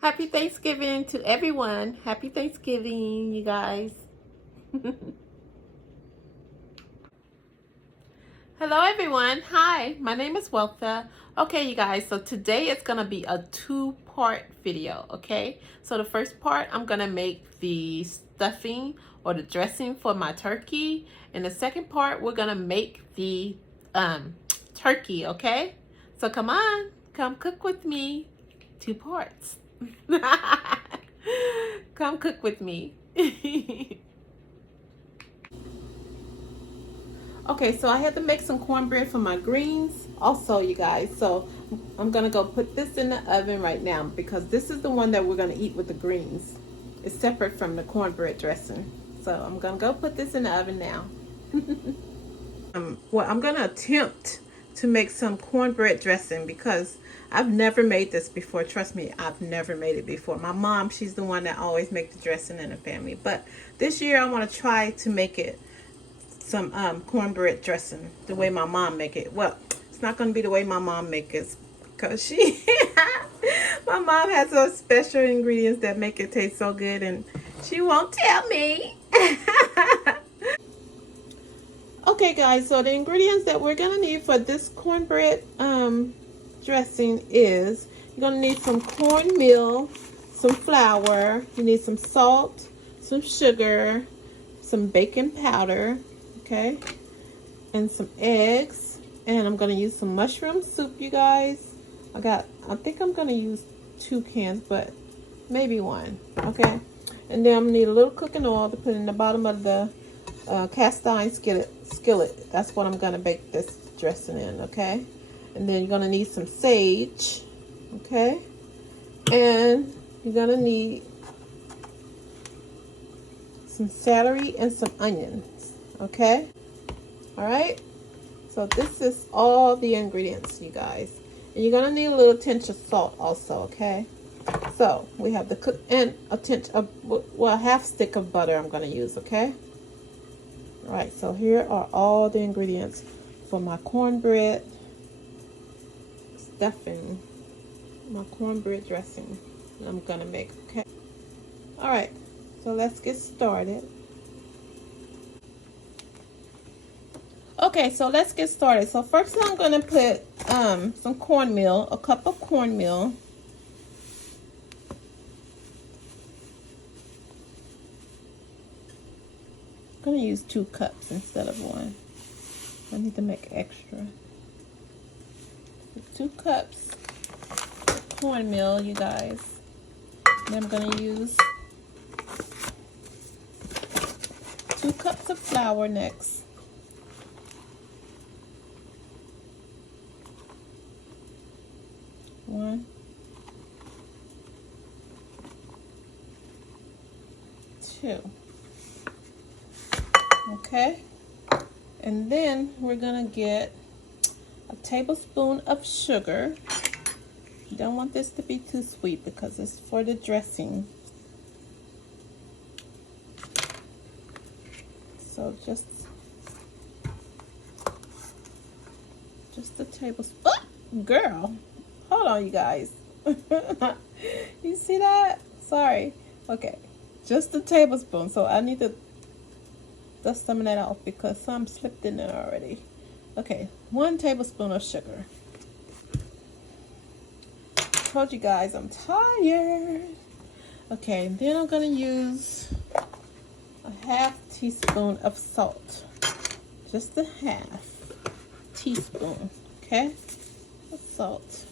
Happy Thanksgiving to everyone. Happy Thanksgiving, you guys. Hello, everyone. Hi, my name is Weltha. Okay, you guys, so today it's going to be a two-part video, okay? So the first part, I'm going to make the stuffing or the dressing for my turkey. And the second part, we're going to make the turkey, okay? So come on, come cook with me. Two parts. Come cook with me. Okay, so I had to make some cornbread for my greens also, you guys. So I'm gonna go put this in the oven right now because this is the one that we're gonna eat with the greens. It's separate from the cornbread dressing. So I'm gonna go put this in the oven now. Well, I'm gonna attempt to make some cornbread dressing because I've never made this before. Trust me, I've never made it before. My mom, she's the one that always makes the dressing in the family. But this year I want to try to make it some cornbread dressing the way my mom make it. Well, it's not going to be the way my mom make it because my mom has those special ingredients that make it taste so good and she won't tell me. Okay, guys, so the ingredients that we're gonna need for this cornbread dressing is you're gonna need some cornmeal, some flour, you need some salt, some sugar, some baking powder, okay, and some eggs, and I'm gonna use some mushroom soup, you guys. I think I'm gonna use 2 cans, but maybe 1, okay. And then I'm gonna need a little cooking oil to put in the bottom of the cast iron skillet. That's what I'm gonna bake this dressing in, okay? And then you're gonna need some sage, okay? And you're gonna need some celery and some onions, okay? All right. So this is all the ingredients, you guys. And you're gonna need a little tinge of salt also, okay? So we have the cook and a tinge of, well, a half stick of butter I'm gonna use, okay? All right, so here are all the ingredients for my cornbread stuffing, my cornbread dressing I'm gonna make, okay? All right, so let's get started. Okay, so let's get started. So first I'm gonna put some cornmeal, a cup of cornmeal. I'm gonna use 2 cups instead of 1. I need to make extra. 2 cups of cornmeal, you guys. Then I'm gonna use 2 cups of flour next. One, 2. Okay, and then we're gonna get a tablespoon of sugar. You don't want this to be too sweet because it's for the dressing. So just a tablespoon. Oh, girl, hold on, you guys. You see that? Sorry. Okay, just a tablespoon. So I need to dust some of that off because some slipped in there already. Okay, 1 tablespoon of sugar. Told you guys I'm tired. Okay, then I'm gonna use a half teaspoon of salt. Just a half teaspoon, okay, of salt.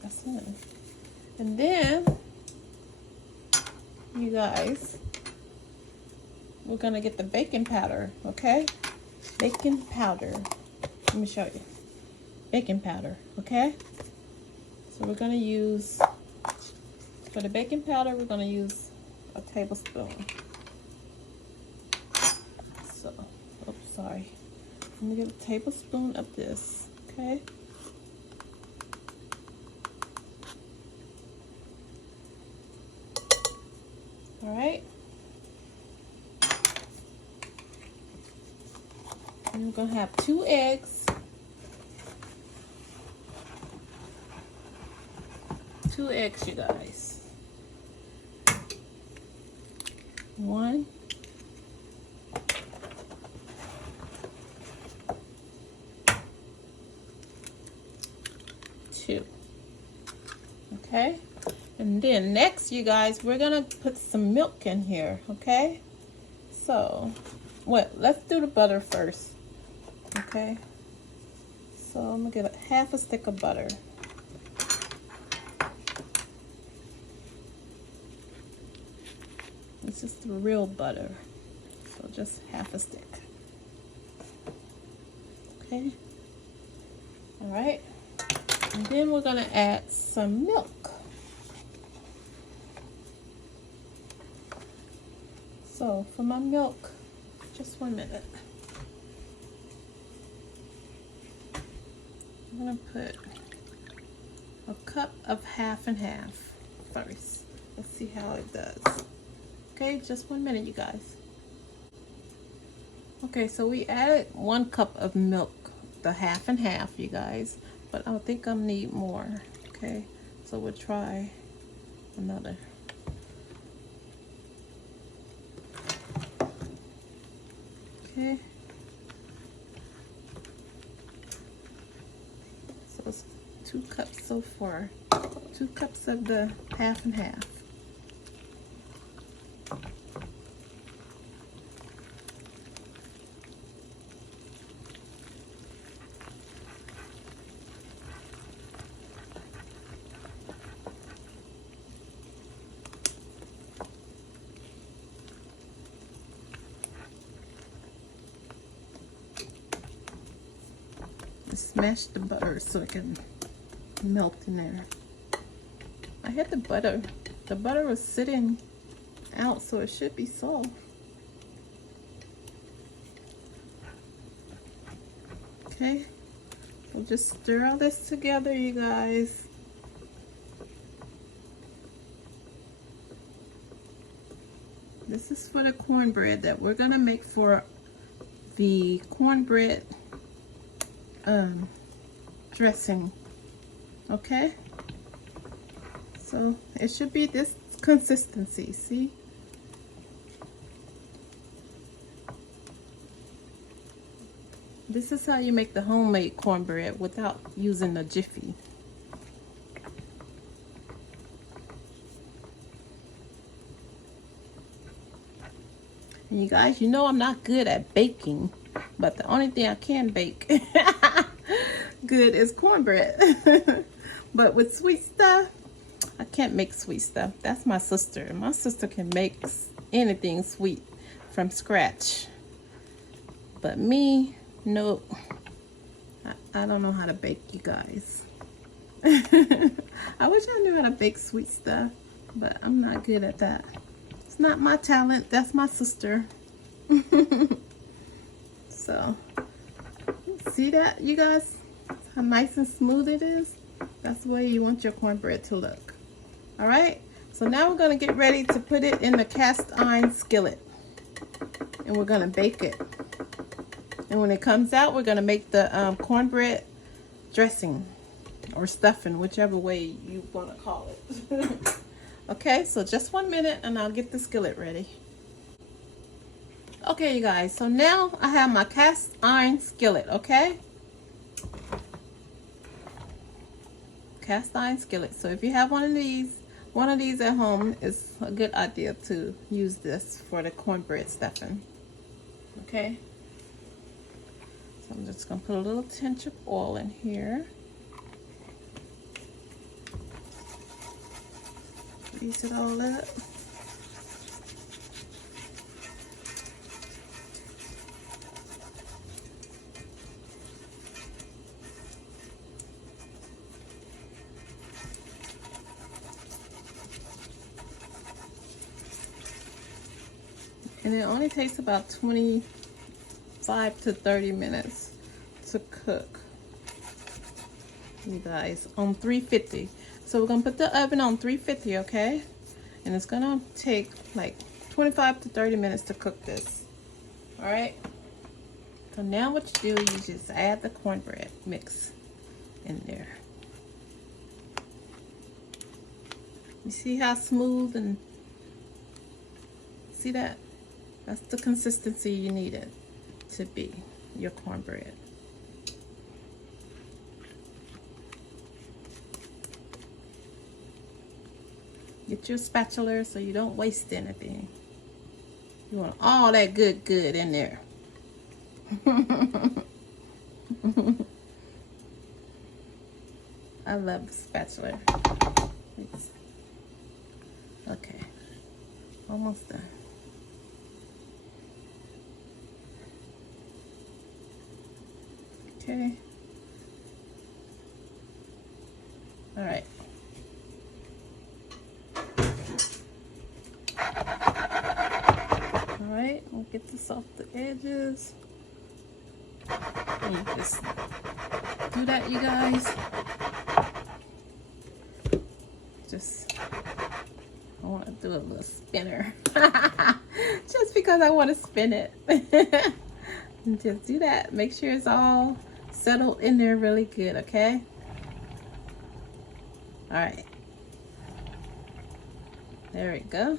That's it. And then you guys, we're gonna get the baking powder, okay? Baking powder. Let me show you. Baking powder, okay? So we're gonna use, for the baking powder, we're gonna use a tablespoon. So, oops, sorry. I'm gonna get a tablespoon of this, okay? All right. And we're gonna have 2 eggs. 2 eggs, you guys. 1, 2. Okay, and then next, you guys, we're gonna put some milk in here. Okay, so let's do the butter first. Okay, so I'm gonna get half a stick of butter. This is the real butter, so just half a stick. Okay, all right, and then we're gonna add some milk. So for my milk, just 1 minute. I'm gonna put a cup of half and half first. Let's see how it does. Okay, just 1 minute, you guys. Okay, so we added 1 cup of milk, the half and half, you guys, but I think I need more. Okay, so we'll try another. Okay, so it's 2 cups so far. 2 cups of the half and half. Smash the butter so it can melt in there. I had the butter was sitting out, so it should be soft. Okay, we'll just stir all this together, you guys. This is for the cornbread that we're gonna make for the cornbread dressing. Okay, so it should be this consistency. See, this is how you make the homemade cornbread without using a jiffy. And you guys, you know I'm not good at baking, but the only thing I can bake good is cornbread. But with sweet stuff, I can't make sweet stuff. That's my sister. My sister can make anything sweet from scratch. But me, nope. I don't know how to bake, you guys. I wish I knew how to bake sweet stuff, but I'm not good at that. It's not my talent. That's my sister. So, see that, you guys? How nice and smooth it is? That's the way you want your cornbread to look. All right? So now we're going to get ready to put it in the cast iron skillet. And we're going to bake it. And when it comes out, we're going to make the cornbread dressing or stuffing, whichever way you want to call it. Okay, so just 1 minute and I'll get the skillet ready. Okay, you guys, so now I have my cast iron skillet, okay? Cast iron skillet. So if you have one of these at home, it's a good idea to use this for the cornbread stuffing. Okay? So I'm just gonna put a little tinge of oil in here. Grease it all up. And it only takes about 25 to 30 minutes to cook, you guys, on 350. So we're gonna put the oven on 350, okay? And it's gonna take like 25 to 30 minutes to cook this. All right? So now what you do, you just add the cornbread mix in there. see how smooth and see that? That's the consistency you need it to be, your cornbread. Get your spatula so you don't waste anything. You want all that good in there. I love the spatula. Okay, almost done. Okay. All right. All right, we'll get this off the edges. And you just do that, you guys. Just, I want to do a little spinner. Just because I want to spin it. And just do that. Make sure it's all settled in there really good, okay? All right. There we go.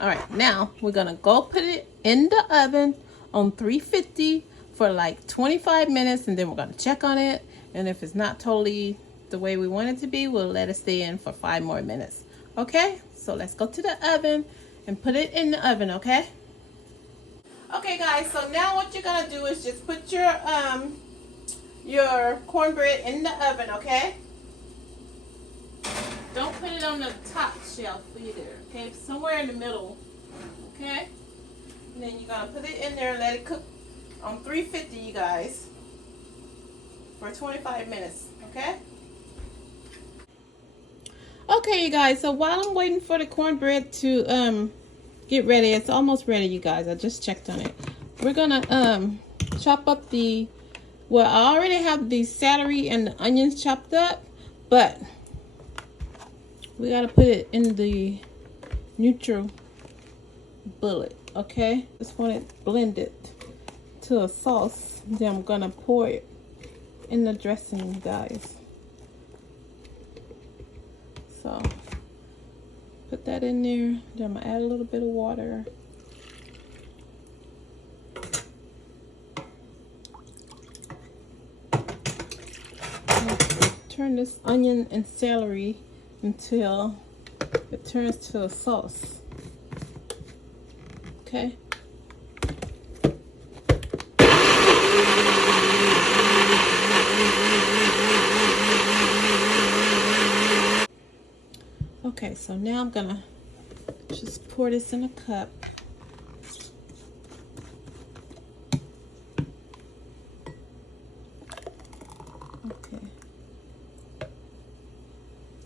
All right, now we're gonna go put it in the oven on 350 for like 25 minutes, and then we're gonna check on it. And if it's not totally the way we want it to be, we'll let it stay in for 5 more minutes. Okay, so let's go to the oven and put it in the oven, okay? Okay guys, so now what you're gonna do is just put your cornbread in the oven, okay? Don't put it on the top shelf either, okay? Somewhere in the middle, okay? And then you're gonna put it in there and let it cook on 350, you guys, for 25 minutes, okay? Okay, you guys, so while I'm waiting for the cornbread to get ready, it's almost ready, you guys. I just checked on it. We're gonna chop up the, well, I already have the celery and the onions chopped up, but we gotta put it in the neutral bullet, okay? Just want it blended to a sauce. Then I'm gonna pour it in the dressing, you guys. So put that in there. Then I'm gonna add a little bit of water. Turn this onion and celery until it turns to a sauce. Okay. Okay, so now I'm gonna just pour this in a cup. Okay.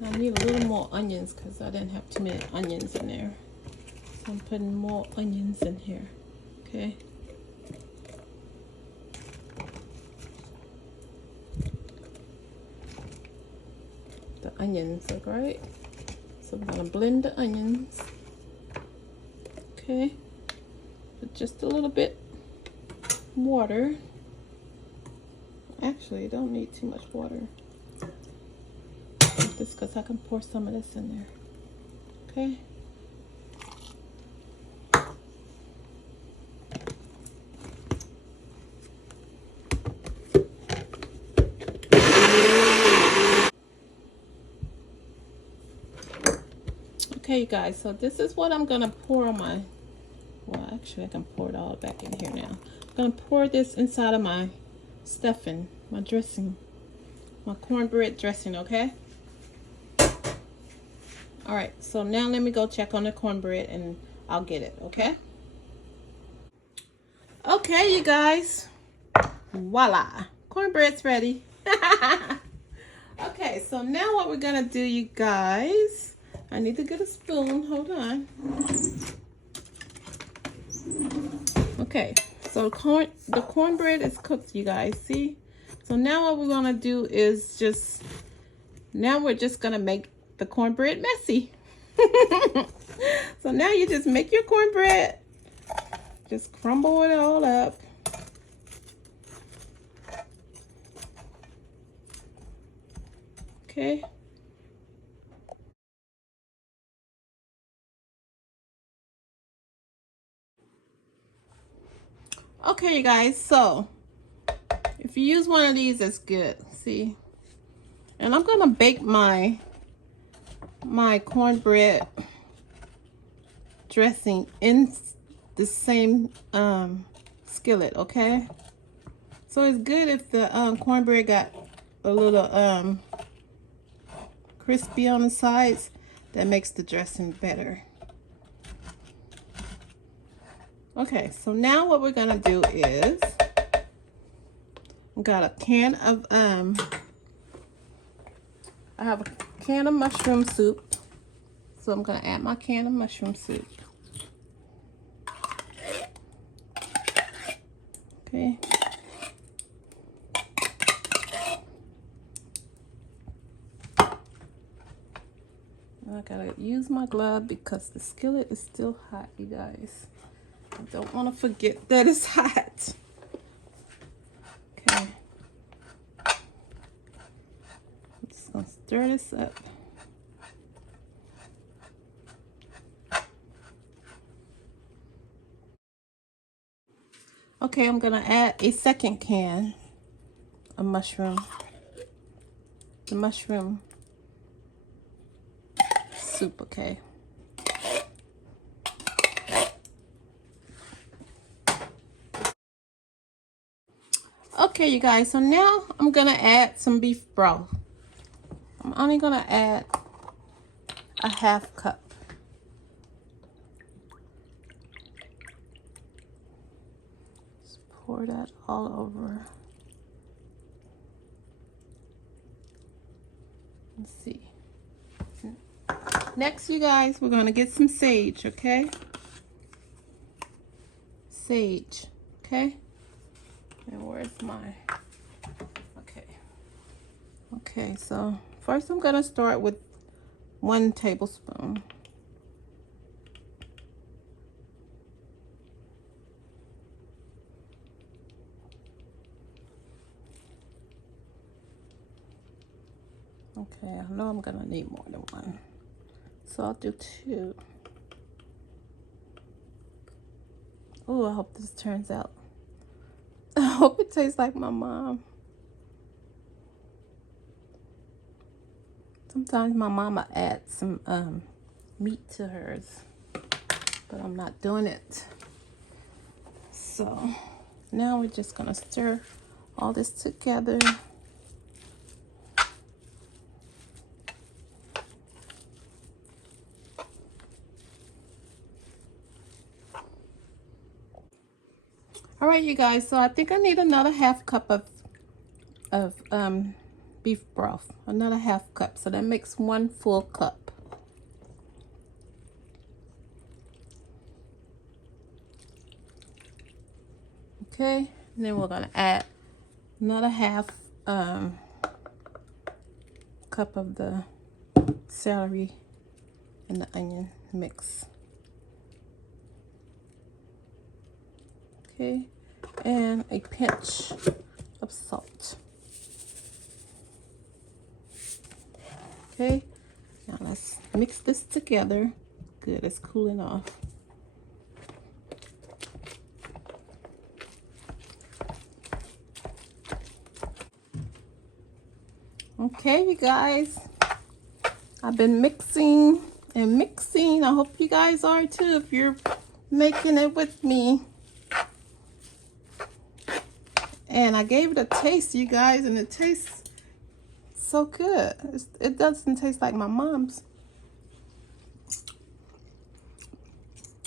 I need a little more onions because I didn't have too many onions in there. So I'm putting more onions in here. Okay. The onions look right. So I'm gonna blend the onions. Okay. With just a little bit water. Actually, you don't need too much water. This because I can pour some of this in there. Okay. Okay, you guys, so this is what I'm gonna pour on my, well, actually I can pour it all back in here now. I'm gonna pour this inside of my stuffing, my dressing, my cornbread dressing, okay? All right, so now let me go check on the cornbread and I'll get it, okay? Okay, you guys, voila, cornbread's ready. Okay, so now what we're gonna do, you guys, I need to get a spoon, hold on. Okay, so the cornbread is cooked, you guys, see? So now what we're gonna do is now we're just gonna make the cornbread messy. So now you just make your cornbread, just crumble it all up. Okay. Okay, you guys, so if you use one of these, it's good. See? And I'm gonna bake my cornbread dressing in the same skillet, okay? So it's good if the cornbread got a little crispy on the sides. That makes the dressing better. Okay, so now what we're gonna do is, I got a can of I have a can of mushroom soup. So I'm gonna add my can of mushroom soup. Okay. I gotta use my glove because the skillet is still hot, you guys. I don't want to forget that it's hot. Okay. I'm just gonna stir this up. Okay, I'm gonna add a second can of mushroom. The mushroom soup, okay. Okay, you guys, so now I'm gonna add some beef broth. I'm only gonna add a half cup. Just pour that all over. Let's see. Next, you guys, we're gonna get some sage, okay? Sage, okay? And where's my, okay, so first I'm gonna start with 1 tablespoon. Okay, I know I'm gonna need more than 1. So I'll do 2. Oh, I hope this turns out. I hope it tastes like my mom. Sometimes my mama adds some meat to hers, but I'm not doing it. So now we're just gonna stir all this together. All right, you guys, so I think I need another half cup of beef broth, another half cup. So that makes 1 full cup. Okay, and then we're gonna add another half cup of the celery and the onion mix. Okay, and a pinch of salt. Okay, now let's mix this together. Good, it's cooling off. Okay, you guys, I've been mixing and mixing. I hope you guys are too if you're making it with me. And I gave it a taste, you guys, and it tastes so good. It doesn't taste like my mom's.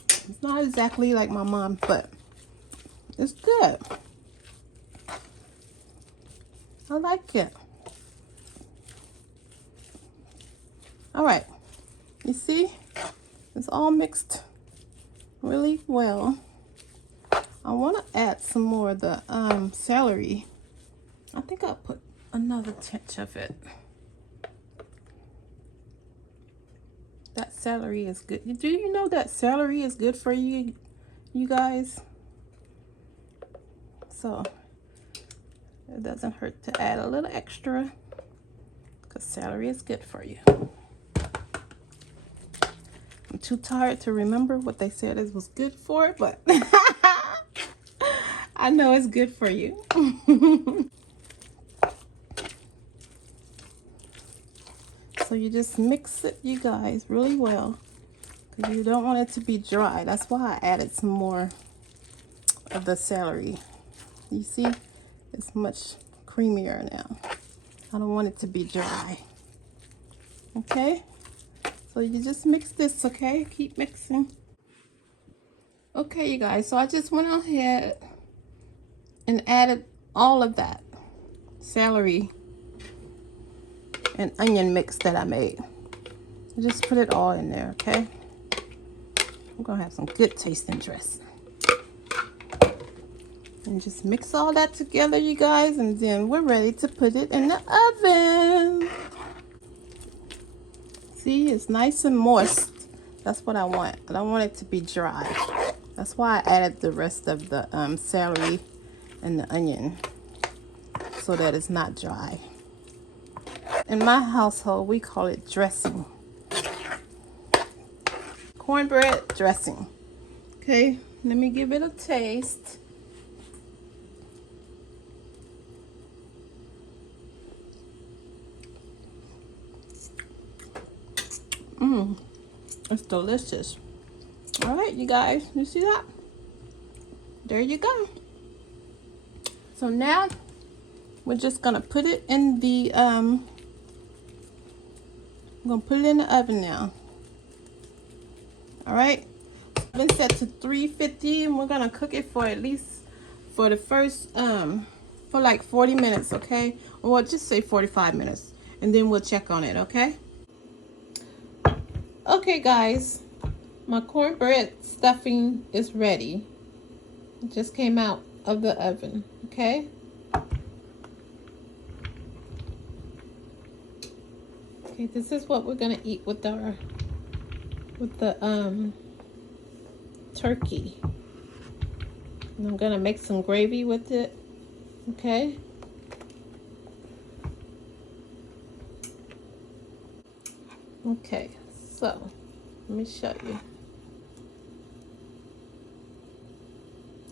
It's not exactly like my mom, but it's good. I like it. All right, you see, it's all mixed really well. I want to add some more of the celery. I think I'll put another touch of it. That celery is good. Do you know that celery is good for you, you guys? So it doesn't hurt to add a little extra because celery is good for you. I'm too tired to remember what they said it was good for, but I know it's good for you. So you just mix it, you guys, really well. Because you don't want it to be dry. That's why I added some more of the celery. You see, it's much creamier now. I don't want it to be dry. Okay, so you just mix this, okay? Keep mixing. Okay, you guys, so I just went ahead and added all of that celery and onion mix that I made. I just put it all in there, okay? I'm gonna have some good tasting dressing. And just mix all that together, you guys, and then we're ready to put it in the oven. See, it's nice and moist. That's what I want. I don't want it to be dry. That's why I added the rest of the celery and the onion, so that it's not dry. In my household, we call it dressing. Cornbread dressing. Okay, let me give it a taste. It's delicious. All right, you guys, you see that? There you go. So now we're just gonna put it in the I'm gonna put it in the oven now. All right, oven set to 350, and we're gonna cook it for at least for the first for like 40 minutes, okay? Or just say 45 minutes, and then we'll check on it, okay? Okay, guys, my cornbread stuffing is ready. It just came out of the oven, okay? Okay, this is what we're gonna eat with the turkey. And I'm gonna make some gravy with it, okay? Okay, so let me show you.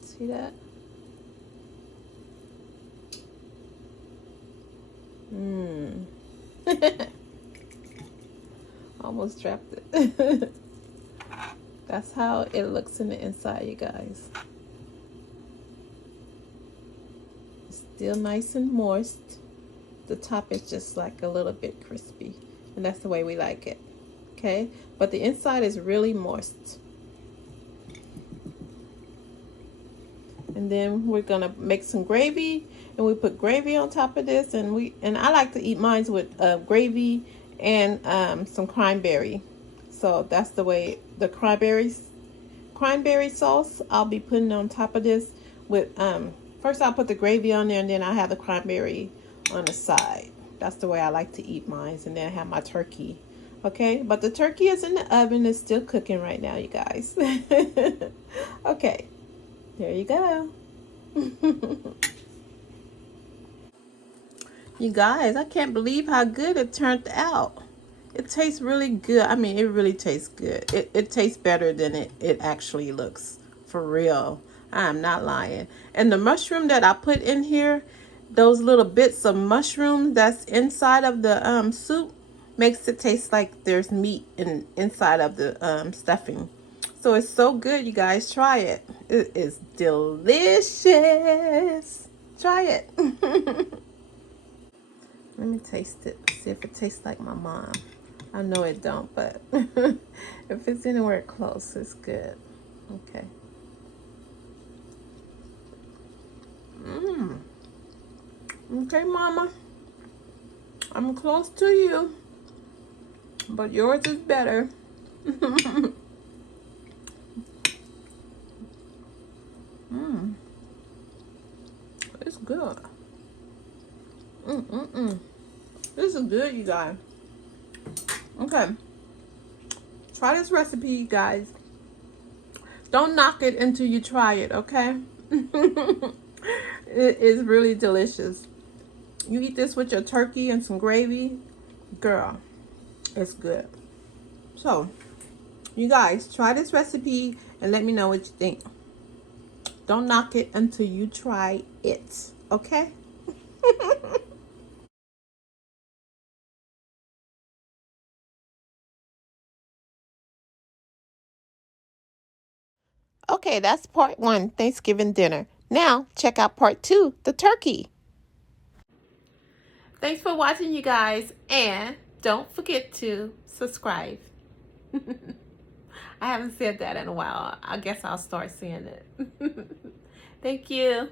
See that? Almost dropped it. That's how it looks in the inside, you guys. It's still nice and moist. The top is just like a little bit crispy, and that's the way we like it, okay? But the inside is really moist. And then we're gonna make some gravy, and we put gravy on top of this, and I like to eat mine with gravy and some cranberry. So that's the way the cranberry sauce I'll be putting on top of this with first I'll put the gravy on there, and then I have the cranberry on the side. That's the way I like to eat mine, and then I have my turkey. Okay, but the turkey is in the oven. It's still cooking right now, you guys. Okay, there you go. You guys, I can't believe how good it turned out. It tastes really good. I mean, it really tastes good. It tastes better than it actually looks, for real. I am not lying. And the mushroom that I put in here, those little bits of mushroom that's inside of the soup, makes it taste like there's meat inside of the stuffing. So it's so good, you guys. Try it. It is delicious. Try it. Let me taste it. See if it tastes like my mom. I know it don't, but if it's anywhere close, it's good. Okay. Okay, Mama. I'm close to you, but yours is better. It's good. This is good, you guys. Okay. Try this recipe, you guys. Don't knock it until you try it, okay? It is really delicious. You eat this with your turkey and some gravy, girl, it's good. So, you guys, try this recipe and let me know what you think. Don't knock it until you try it. Okay? Okay, that's part one, Thanksgiving dinner. Now, check out part two, the turkey. Thanks for watching, you guys, and don't forget to subscribe. I haven't said that in a while. I guess I'll start saying it. Thank you.